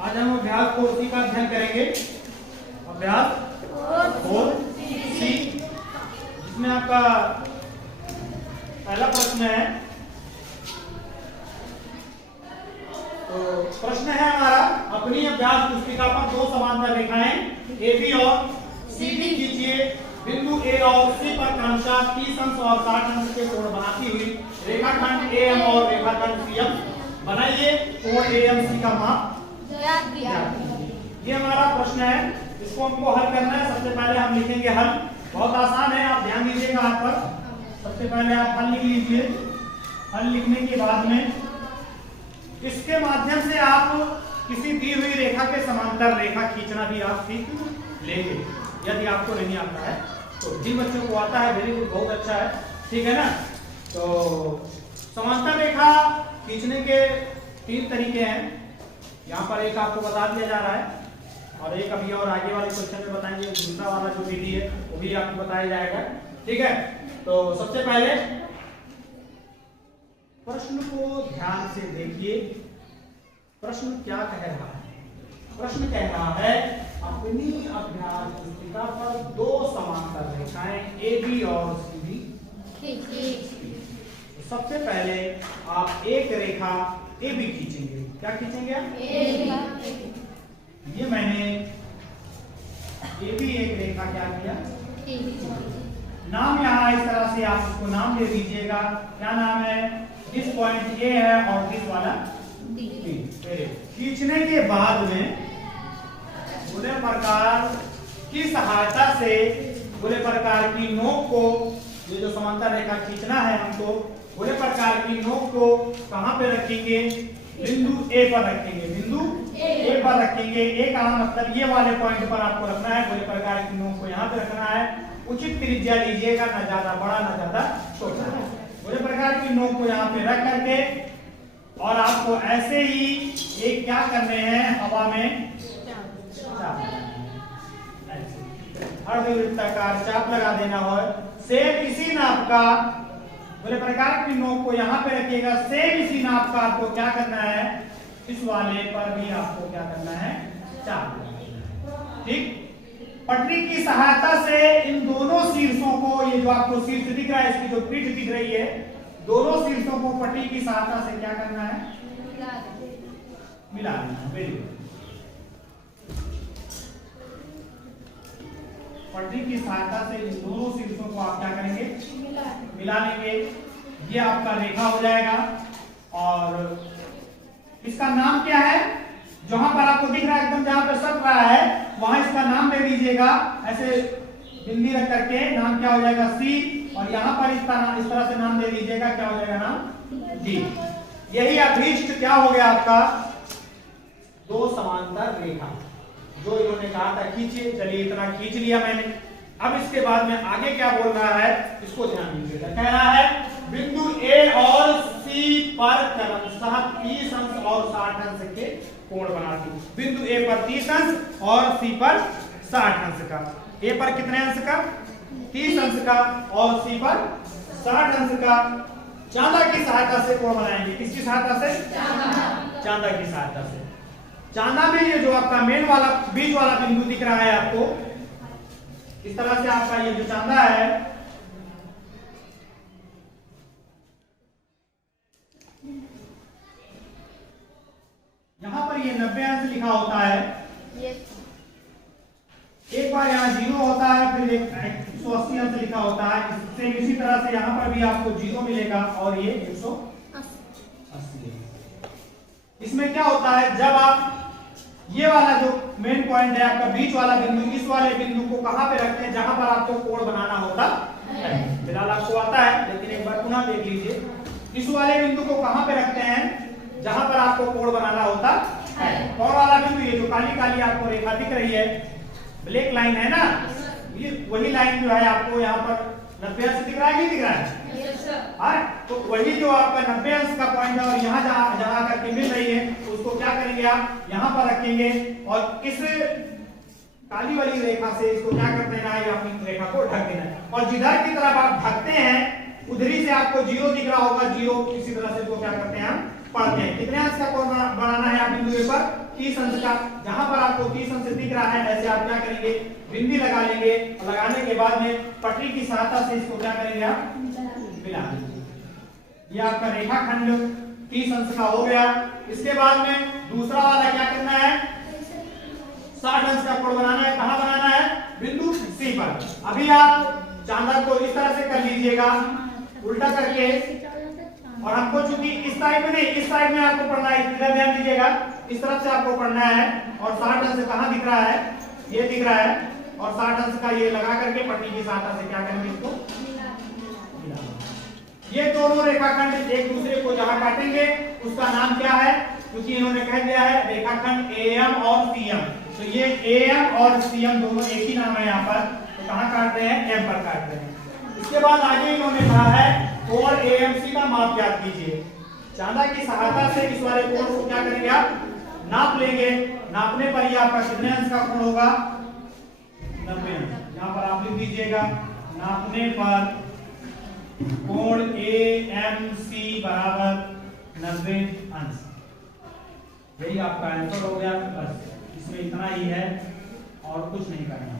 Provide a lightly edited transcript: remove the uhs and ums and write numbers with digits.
आज हम अभ्यास 4C का अध्ययन करेंगे। अभ्यास 4C जिसमें आपका पहला प्रश्न है। तो प्रश्न है हमारा, अपनी अभ्यास पुस्तिका पर दो समांतर रेखाएं AB और CD खींचिए। बिंदु A और C पर क्रमशः 30 अंश और 60 अंश के कोण बनाती हुई रेखाखंड AM और रेखाखंड CM बनाइए। कोण AMC का माप ये हमारा प्रश्न है। इसको हमको हल करना है। सबसे पहले हम लिखेंगे हल। बहुत आसान है, आप ध्यान दीजिएगा हाथ पर। सबसे पहले आप हल लिख लीजिए। हल लिखने के बाद में इसके माध्यम से आप किसी दी हुई रेखा के समांतर रेखा खींचना भी आप सीख लेंगे। यदि आपको नहीं आता है तो जिन बच्चों को आता है वेरी गुड, बहुत अच्छा है, ठीक है ना। तो समांतर रेखा खींचने के 3 तरीके हैं। यहाँ पर एक आपको बता दिया जा रहा है और एक अभी और आगे वाले क्वेश्चन में बताएंगे। दूसरा वाला जो विधि है वो भी आपको बताया जाएगा, ठीक है। तो सबसे पहले प्रश्न को ध्यान से देखिए। प्रश्न क्या कह रहा है? प्रश्न कह रहा है अपनी अभ्यास पुस्तिका पर दो समांतर रेखाएं AB और CD खींचिए। सबसे पहले आप एक रेखा AB खींचेंगे। क्या खींचेंगे आप? ये मैंने AB एक रेखा क्या किया, नाम यहाँ इस तरह से आप इसको नाम दे दीजिएगा। क्या नाम है? दिस पॉइंट A है और दिस वाला B। खींचने के बाद में गोले प्रकार की सहायता से गोले प्रकार की नोक को, ये जो समांतर रेखा खींचना है हमको, गोले प्रकार की नोक को कहां पे रखेंगे? बिंदु A पर रखेंगे। बिंदु A पर रखेंगे। A कहां? मतलब ये वाले पॉइंट पर आपको रखना है। गोले प्रकार की नोक को यहाँ पे रखना है। उचित त्रिज्या लीजिएगा, ना ज्यादा बड़ा ना ज्यादा छोटा। गोले प्रकार की नोक को यहाँ पे रख करके और आपको ऐसे ही एक क्या करने हैं, हवा में अर्धवृत्ताकार चाप लगा देना हो। सेम इसी नाप का गोले प्रकार की नोक को यहाँ पे रखिएगा। सेम इसी नाप का आपको क्या करना है, इस वाले पर भी आपको क्या करना है, चाप, ठीक। पटरी की सहायता से इन दोनों शीर्षों को, ये जो आपको शीर्ष दिख रहा है, इसकी जो पीठ दिख रही है, दोनों शीर्षों को पटरी की सहायता से क्या करना है, मिला देना। Very good. पटरी की सहायता से इन दोनों शीर्षों को आप क्या करेंगे, मिला लेंगे। ये आपका रेखा हो जाएगा। और इसका नाम क्या है? जहां पर आपको दिख रहा है एकदम, जहां पर सट रहा है वहां इसका नाम दे दीजिएगा। ऐसे बिंदी रख करके नाम क्या हो जाएगा, C। और यहाँ पर इसका इस तरह से नाम दे दीजिएगा। क्या हो जाएगा नाम? D। यही अभीष्ट क्या हो गया आपका, दो समांतर रेखा जो इन्होंने कहा था खींचिए। चलिए इतना खींच लिया मैंने। अब इसके बाद में आगे क्या बोल रहा है, इसको ध्यान दीजिएगा। कह रहा है बिंदु A और C पर क्रमशः 30 अंश और 60 अंश के कोण बनाती। बिंदु A पर 30 अंश और C पर 60 अंश का। A पर कितने अंश का? 30 अंश का और C पर 60 अंश का। चांदा की सहायता से कोण बनाएंगे। किसकी सहायता से? चांदा की सहायता से। चांदा में ये जो आपका मेन वाला बीच वाला बिंदु दिख रहा है आपको, इस तरह से आपका ये जो चांदा है, यहां पर ये 90 अंश लिखा होता है। एक बार यहाँ 0 होता है, फिर 180 अंश लिखा होता है। इससे इसी तरह से यहाँ पर भी आपको 0 मिलेगा और ये 180। इसमें क्या होता है, जब आप ये वाला जो मेन पॉइंट है आपका बीच वाला बिंदु, इस वाले बिंदु को कहां पे रखते हैं, जहां पर आपको कोण बनाना होता है। फिलहाल आपको आता है, लेकिन एक बार पुनः देख लीजिए। इस वाले बिंदु को कहां पे रखते हैं, जहां पर आपको कोण बनाना होता है। कौन वाला बिंदु? ये जो काली काली आपको रेखा दिख रही है, ब्लैक लाइन है ना, ये वही लाइन जो है आपको यहाँ पर 90 अंश दिख रहा है, नहीं दिख रहा है? तो वही जो आपका 90 अंश का पॉइंट है और यहाँ जहाँ करके मिल रही है, उसको क्या करेंगे आप, यहाँ पर रखेंगे और इस काली वाली रेखा से इसको क्या कर देना है, अपनी रेखा को ढक देना है। और जिधर की तरफ आप ढकते हैं उधरी से आपको 0 दिख रहा होगा, 0 इसी तरह से इसको क्या करते हैं हम पढ़ते हैं। कितने अंश का कोण बनाना है आप बिंदु ए पर? 30 अंश का। जहां पर आपको 30 अंश दिख रहा है ऐसे आप क्या करेंगे, बिंदी लगा लेंगे। लगाने के बाद में पटरी की सहायता से इसको क्या करेंगे आप, मिला देंगे। ये आपका रेखाखंड 30 अंश का हो गया। इसके बाद में दूसरा वाला क्या करना है, 60 अंश का कोण बनाना है। कहां बनाना है? बिंदु सी पर। अभी आप चांदा को इस तरह से कर लीजिएगा उल्टा करके, और हमको चूंकि इस साइड में नहीं, इस साइड में आपको पढ़ना है, इधर ध्यान दीजिएगा, इस तरफ से आपको पढ़ना है। और 60 अंश कहां दिख रहा है, ये दिख रहा है, और 60 अंश का ये लगा करके पट्टी की सहायता से क्या करेंगे, इसको मिला। ये दोनों रेखाखंड एक दूसरे को जहां काटेंगे उसका नाम क्या है, क्योंकि इन्होंने कह दिया है रेखाखंड एएम और सीएम, तो ये एएम और सीएम दोनों एक ही नाम है यहाँ पर। तो कहां काट रहे हैं, एम पर काट रहे हैं। इसके बाद आगे इन्होंने कहा है कोण एएमसी का माप ज्ञात कीजिए। चांदा की सहायता से इस वाले कोण को क्या करेंगे आप, नाप लेंगे। नापने पर ये आपका कितने अंश का कोण होगा, 90 अंश। यहाँ पर आप लिख दीजिएगा, नापने पर कोण एएमसी बराबर 90 अंश। यही आपका आंसर हो गया। बस इसमें इतना ही है और कुछ नहीं करना।